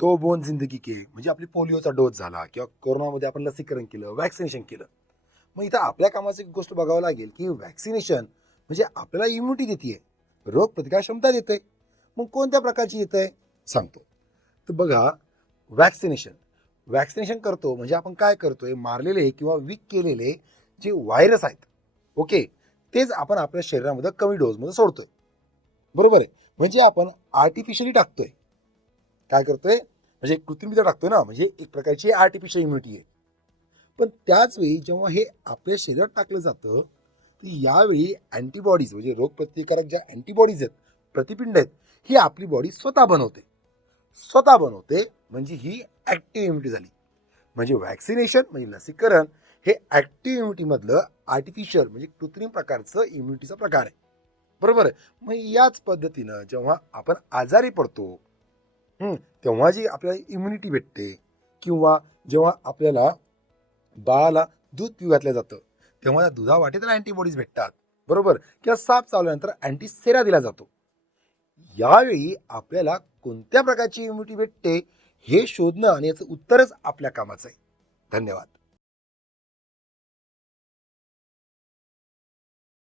दो बूंद जिंदगी के म्हणजे आपली पोलिओचा डोस झाला किंवा कोरोनामध्ये आपण लसीकरण केलं, वॅक्सिनेशन केलं. मग इथं आपल्या कामाची एक गोष्ट बघावं लागेल की वॅक्सिनेशन म्हणजे आपल्याला इम्युनिटी देते, रोग प्रतिकार क्षमता देते. मग कोणत्या प्रकारची येते सांगतो. तर बघा, वॅक्सिनेशन वॅक्सिनेशन करतो म्हणजे आपण काय करतोय, मारलेले किंवा वीक केलेले जे व्हायरस आहेत, ओके, तेच आपण आपल्या शरीरामध्ये कमी डोसमध्ये सोडतोय. बरोबर आहे. म्हणजे आपण आर्टिफिशियली टाकतोय. काय करतोय म्हणजे कृत्रिमरित्या टाकतोय ना, म्हणजे एक प्रकारची आर्टिफिशियल इम्युनिटी आहे. पण त्याच वेळी जेव्हा हे आपल्या शरीरात टाकलं जातं, तर यावेळी अँटीबॉडीज म्हणजे रोगप्रतिकारक ज्या अँटीबॉडीज आहेत, प्रतिपिंड आहेत, ही आपली बॉडी स्वतः बनवते. स्वतः बनवते म्हणजे ही ॲक्टिव्ह इम्युनिटी झाली. म्हणजे वॅक्सिनेशन म्हणजे लसीकरण हे ॲक्टिव्ह इम्युनिटीमधलं आर्टिफिशियल म्हणजे कृत्रिम प्रकारचं इम्युनिटीचा प्रकार आहे. बरोबर आहे. मग याच पद्धतीनं जेव्हा आपण आजारी पडतो, तेव्हा जी आपल्याला इम्युनिटी भेटते किंवा जेव्हा आपल्याला बाळाला दूध पिऊ घातलं जातं, तेव्हा त्या दुधावाटे अँटीबॉडीज भेटतात. बरोबर, किंवा साप चावल्यानंतर अँटीसेरा दिला जातो. यावेळी आपल्याला कोणत्या प्रकारची इम्युनिटी भेटते हे शोधणं आणि याचं उत्तरच आपल्या कामाचं आहे. धन्यवाद.